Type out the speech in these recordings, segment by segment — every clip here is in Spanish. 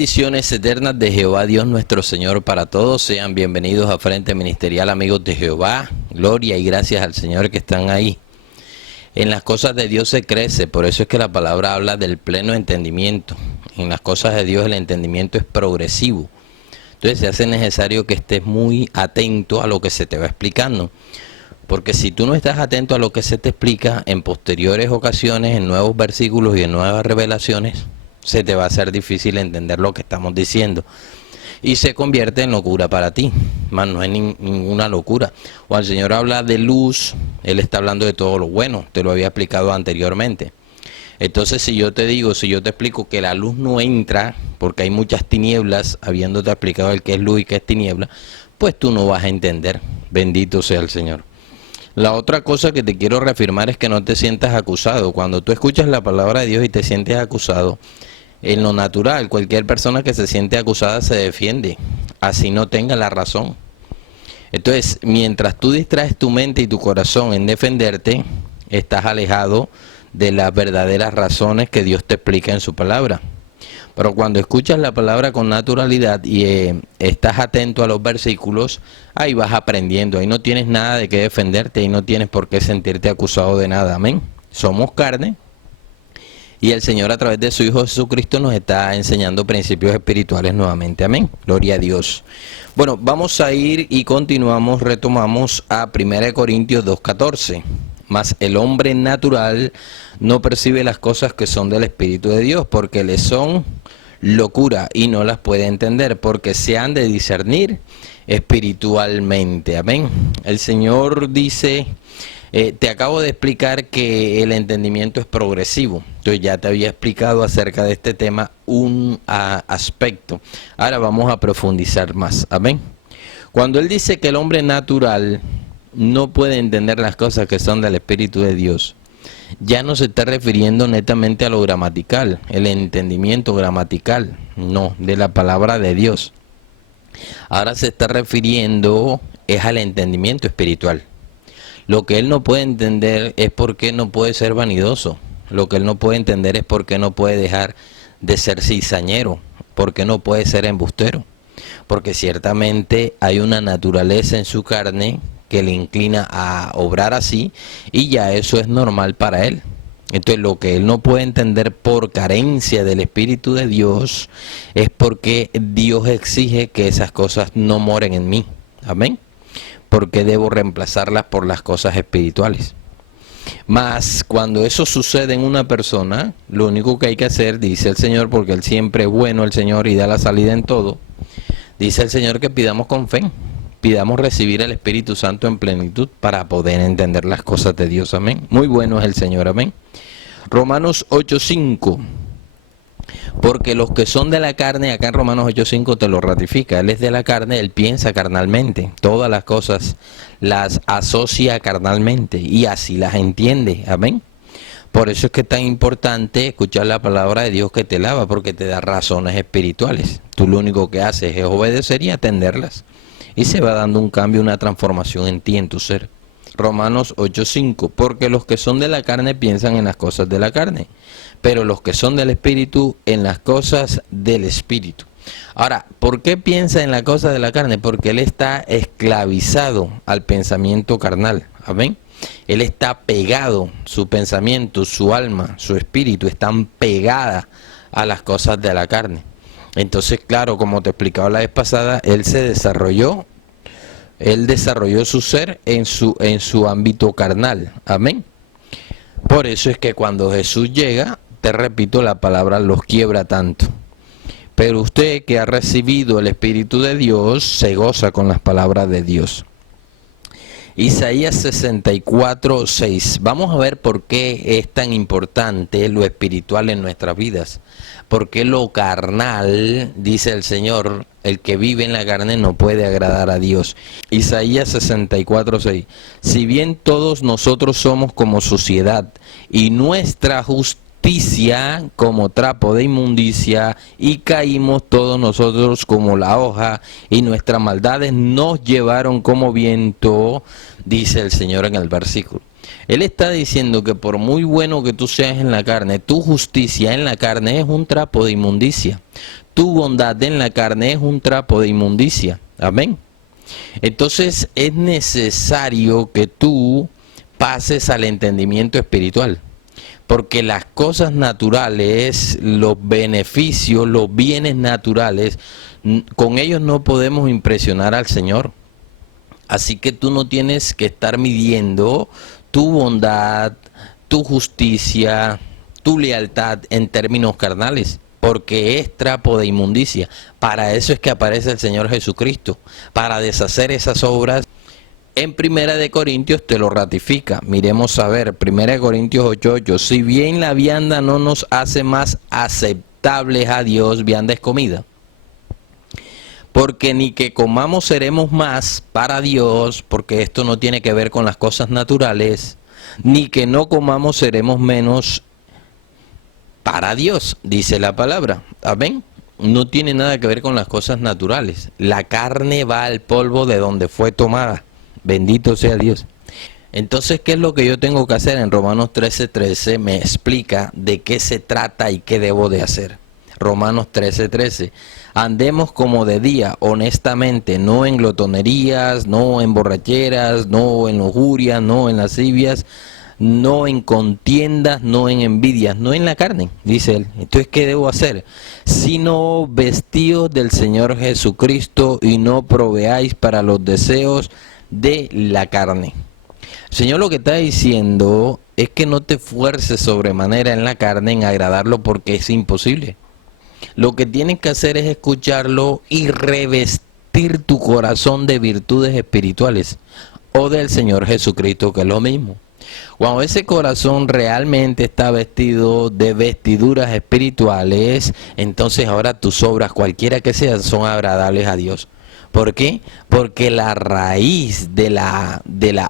Bendiciones eternas de Jehová Dios nuestro Señor para todos. Sean bienvenidos a Frente Ministerial, amigos de Jehová. Gloria y gracias al Señor que están ahí. En las cosas de Dios se crece, por eso es que la palabra habla del pleno entendimiento. En las cosas de Dios el entendimiento es progresivo. Entonces se hace necesario que estés muy atento a lo que se te va explicando. Porque si tú no estás atento a lo que se te explica, en posteriores ocasiones, en nuevos versículos y en nuevas revelaciones, se te va a hacer difícil entender lo que estamos diciendo. Y se convierte en locura para ti, más no es ninguna locura. Cuando el Señor habla de luz, Él está hablando de todo lo bueno, te lo había explicado anteriormente. Entonces si yo te explico que la luz no entra, porque hay muchas tinieblas, habiéndote explicado el que es luz y que es tiniebla, pues tú no vas a entender. Bendito sea el Señor. La otra cosa que te quiero reafirmar es que no te sientas acusado. Cuando tú escuchas la palabra de Dios y te sientes acusado, en lo natural, cualquier persona que se siente acusada se defiende, así no tenga la razón. Entonces, mientras tú distraes tu mente y tu corazón en defenderte, estás alejado de las verdaderas razones que Dios te explica en su palabra. Pero cuando escuchas la palabra con naturalidad y estás atento a los versículos, ahí vas aprendiendo, ahí no tienes nada de qué defenderte, ahí no tienes por qué sentirte acusado de nada. Amén. Somos carne. Y el Señor a través de su Hijo Jesucristo nos está enseñando principios espirituales nuevamente. Amén. Gloria a Dios. Bueno, vamos a ir y retomamos a 1 Corintios 2:14. Mas el hombre natural no percibe las cosas que son del Espíritu de Dios, porque le son locura y no las puede entender, porque se han de discernir espiritualmente. Amén. El Señor dice... te acabo de explicar que el entendimiento es progresivo. Entonces ya te había explicado acerca de este tema un aspecto. Ahora vamos a profundizar más. Amén. Cuando Él dice que el hombre natural no puede entender las cosas que son del Espíritu de Dios, ya no se está refiriendo netamente a lo gramatical, el entendimiento gramatical, no, de la palabra de Dios. Ahora se está refiriendo es al entendimiento espiritual. Lo que él no puede entender es por qué no puede ser vanidoso. Lo que él no puede entender es por qué no puede dejar de ser cizañero, por qué no puede ser embustero. Porque ciertamente hay una naturaleza en su carne que le inclina a obrar así y ya eso es normal para él. Entonces lo que él no puede entender por carencia del Espíritu de Dios es porque Dios exige que esas cosas no moren en mí. Amén. Porque debo reemplazarlas por las cosas espirituales. Mas cuando eso sucede en una persona, lo único que hay que hacer, dice el Señor, porque Él siempre es bueno, el Señor, y da la salida en todo, dice el Señor que pidamos con fe, pidamos recibir el Espíritu Santo en plenitud para poder entender las cosas de Dios. Amén. Muy bueno es el Señor. Amén. Romanos 8:5. Porque los que son de la carne, acá en Romanos 8:5 te lo ratifica, él es de la carne, él piensa carnalmente, todas las cosas las asocia carnalmente y así las entiende. Amén. Por eso es que es tan importante escuchar la palabra de Dios que te lava, porque te da razones espirituales. Tú lo único que haces es obedecer y atenderlas. Y se va dando un cambio, una transformación en ti, en tu ser. Romanos 8:5, porque los que son de la carne piensan en las cosas de la carne, pero los que son del Espíritu en las cosas del Espíritu. Ahora, ¿por qué piensa en las cosas de la carne? Porque él está esclavizado al pensamiento carnal. Amén. Él está pegado, su pensamiento, su alma, su espíritu están pegadas a las cosas de la carne. Entonces, claro, como te explicaba la vez pasada, él desarrolló su ser en su ámbito carnal. Amén. Por eso es que cuando Jesús llega, te repito, la palabra los quiebra tanto. Pero usted que ha recibido el Espíritu de Dios, se goza con las palabras de Dios. Isaías 64:6. Vamos a ver por qué es tan importante lo espiritual en nuestras vidas. Porque lo carnal, dice el Señor, el que vive en la carne no puede agradar a Dios. Isaías 64:6. Si bien todos nosotros somos como suciedad y nuestra justicia como trapo de inmundicia, y caímos todos nosotros como la hoja, y nuestras maldades nos llevaron como viento, dice el Señor en el versículo. Él está diciendo que por muy bueno que tú seas en la carne, tu justicia en la carne es un trapo de inmundicia. tu bondad en la carne es un trapo de inmundicia. Amén. Entonces es necesario que tú pases al entendimiento espiritual, porque las cosas naturales, los beneficios, los bienes naturales, con ellos no podemos impresionar al Señor. Así que tú no tienes que estar midiendo tu bondad, tu justicia, tu lealtad en términos carnales, porque es trapo de inmundicia. Para eso es que aparece el Señor Jesucristo, para deshacer esas obras. En Primera de Corintios te lo ratifica. Miremos a ver, Primera de Corintios 8:8. Si bien la vianda no nos hace más aceptables a Dios, vianda es comida. Porque ni que comamos seremos más para Dios, porque esto no tiene que ver con las cosas naturales, ni que no comamos seremos menos para Dios, dice la palabra. Amén. No tiene nada que ver con las cosas naturales. La carne va al polvo de donde fue tomada. Bendito sea Dios. Entonces, ¿qué es lo que yo tengo que hacer? En Romanos 13:13 me explica de qué se trata y qué debo de hacer. Romanos 13:13. Andemos como de día, honestamente, no en glotonerías, no en borracheras, no en lujurias, no en lascivias, no en contiendas, no en envidias, no en la carne, dice él. Entonces, ¿qué debo hacer? Sino vestidos del Señor Jesucristo y no proveáis para los deseos de la carne. El Señor lo que está diciendo es que no te fuerces sobremanera en la carne en agradarlo, porque es imposible. Lo que tienes que hacer es escucharlo y revestir tu corazón de virtudes espirituales o del Señor Jesucristo, que es lo mismo. Cuando ese corazón realmente está vestido de vestiduras espirituales, entonces ahora tus obras, cualquiera que sean, son agradables a Dios. ¿Por qué? Porque la raíz de la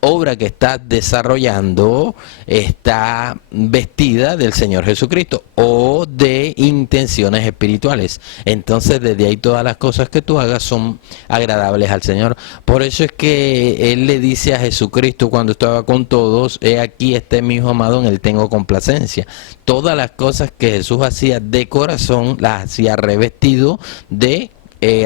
obra que estás desarrollando está vestida del Señor Jesucristo o de intenciones espirituales. Entonces, desde ahí todas las cosas que tú hagas son agradables al Señor. Por eso es que Él le dice a Jesucristo cuando estaba con todos: he aquí este mi hijo amado, en él tengo complacencia. Todas las cosas que Jesús hacía de corazón las hacía revestido de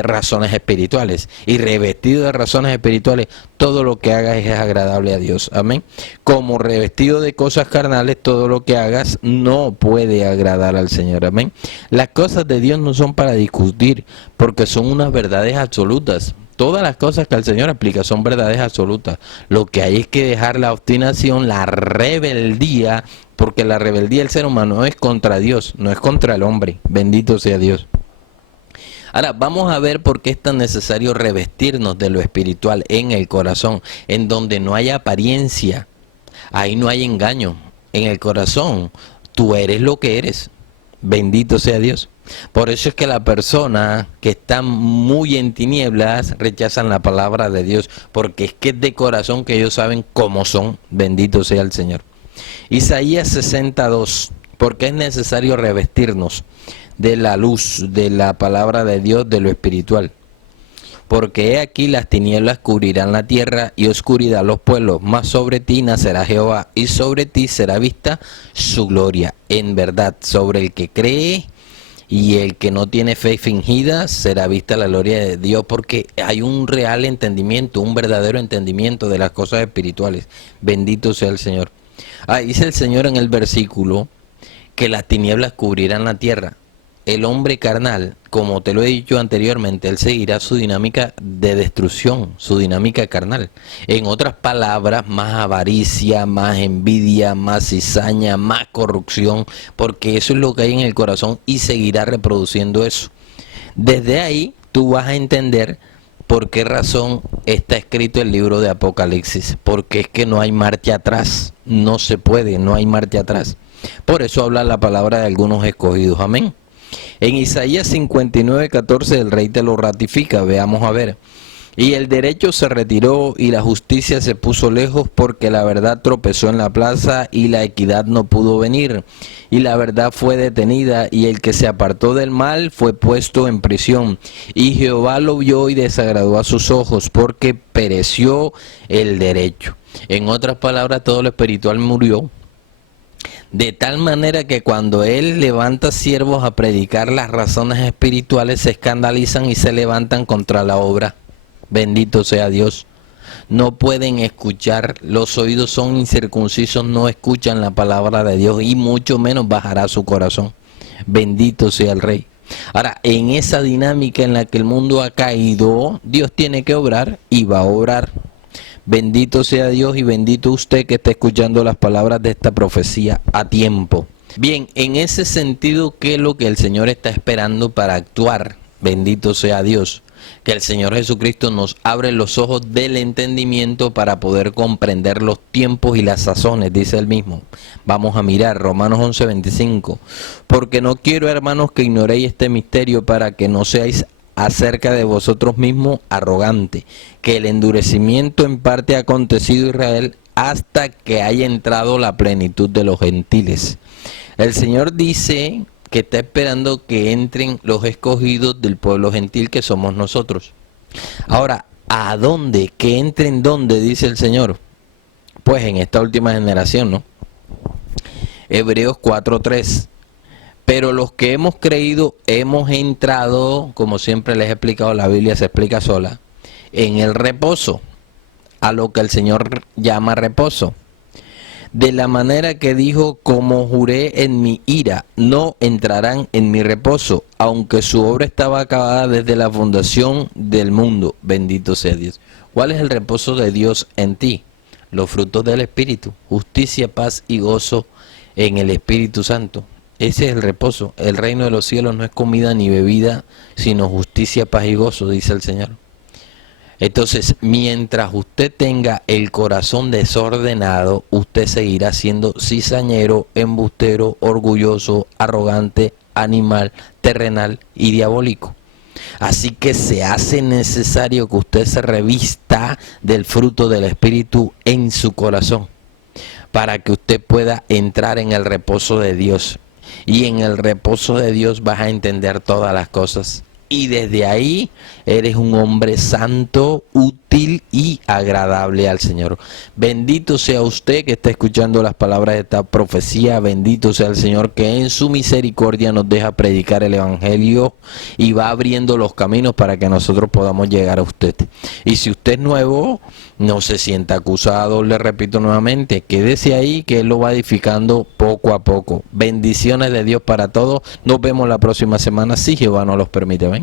razones espirituales, y revestido de razones espirituales, todo lo que hagas es agradable a Dios. Amén. Como revestido de cosas carnales, todo lo que hagas no puede agradar al Señor. Amén. Las cosas de Dios no son para discutir, porque son unas verdades absolutas. Todas las cosas que el Señor aplica son verdades absolutas. Lo que hay es que dejar la obstinación, la rebeldía, porque la rebeldía del ser humano es contra Dios, no es contra el hombre. Bendito sea Dios. Ahora vamos a ver por qué es tan necesario revestirnos de lo espiritual en el corazón, en donde no hay apariencia, ahí no hay engaño. En el corazón tú eres lo que eres. Bendito sea Dios. Por eso es que la persona que está muy en tinieblas rechazan la palabra de Dios, porque es que es de corazón que ellos saben cómo son. Bendito sea el Señor. Isaías 62. Porque es necesario revestirnos de la luz, de la palabra de Dios, de lo espiritual. Porque he aquí las tinieblas cubrirán la tierra y oscuridad los pueblos, mas sobre ti nacerá Jehová y sobre ti será vista su gloria. En verdad, sobre el que cree y el que no tiene fe fingida será vista la gloria de Dios, porque hay un real entendimiento, un verdadero entendimiento de las cosas espirituales. Bendito sea el Señor. Dice el Señor en el versículo que las tinieblas cubrirán la tierra. El hombre carnal, como te lo he dicho anteriormente, él seguirá su dinámica de destrucción, su dinámica carnal. En otras palabras, más avaricia, más envidia, más cizaña, más corrupción, porque eso es lo que hay en el corazón y seguirá reproduciendo eso. Desde ahí tú vas a entender por qué razón está escrito el libro de Apocalipsis, porque es que no hay marcha atrás, no se puede, no hay marcha atrás. Por eso habla la palabra de algunos escogidos. Amén. En Isaías 59:14 el rey te lo ratifica. Veamos a ver. Y el derecho se retiró y la justicia se puso lejos, porque la verdad tropezó en la plaza y la equidad no pudo venir. Y la verdad fue detenida y el que se apartó del mal fue puesto en prisión. Y Jehová lo vio y desagradó a sus ojos, porque pereció el derecho. En otras palabras, todo lo espiritual murió. De tal manera que cuando él levanta siervos a predicar las razones espirituales, se escandalizan y se levantan contra la obra. Bendito sea Dios. No pueden escuchar, los oídos son incircuncisos, no escuchan la palabra de Dios y mucho menos bajará su corazón. Bendito sea el Rey. Ahora, en esa dinámica en la que el mundo ha caído, Dios tiene que obrar y va a obrar. Bendito sea Dios y bendito usted que está escuchando las palabras de esta profecía a tiempo. Bien, en ese sentido, ¿qué es lo que el Señor está esperando para actuar? Bendito sea Dios. Que el Señor Jesucristo nos abre los ojos del entendimiento para poder comprender los tiempos y las sazones, dice él mismo. Vamos a mirar Romanos 11:25. Porque no quiero, hermanos, que ignoréis este misterio, para que no seáis acerca de vosotros mismos arrogante, que el endurecimiento en parte ha acontecido a Israel hasta que haya entrado la plenitud de los gentiles. El Señor dice que está esperando que entren los escogidos del pueblo gentil, que somos nosotros. Ahora, ¿a dónde? ¿Que entren dónde? Dice el Señor. Pues en esta última generación, ¿no? Hebreos 4:3. Pero los que hemos creído hemos entrado, como siempre les he explicado, la Biblia se explica sola, en el reposo, a lo que el Señor llama reposo. De la manera que dijo, como juré en mi ira, no entrarán en mi reposo, aunque su obra estaba acabada desde la fundación del mundo. Bendito sea Dios. ¿Cuál es el reposo de Dios en ti? Los frutos del Espíritu, justicia, paz y gozo en el Espíritu Santo. Ese es el reposo. El reino de los cielos no es comida ni bebida, sino justicia, paz y gozo, dice el Señor. Entonces, mientras usted tenga el corazón desordenado, usted seguirá siendo cizañero, embustero, orgulloso, arrogante, animal, terrenal y diabólico. Así que se hace necesario que usted se revista del fruto del Espíritu en su corazón, para que usted pueda entrar en el reposo de Dios. Y en el reposo de Dios vas a entender todas las cosas. Y desde ahí eres un hombre santo, útil y agradable al Señor. Bendito sea usted que está escuchando las palabras de esta profecía. Bendito sea el Señor que en su misericordia nos deja predicar el Evangelio y va abriendo los caminos para que nosotros podamos llegar a usted. Y si usted es nuevo, no se sienta acusado, le repito nuevamente, quédese ahí que Él lo va edificando poco a poco. Bendiciones de Dios para todos. Nos vemos la próxima semana si Jehová nos los permite.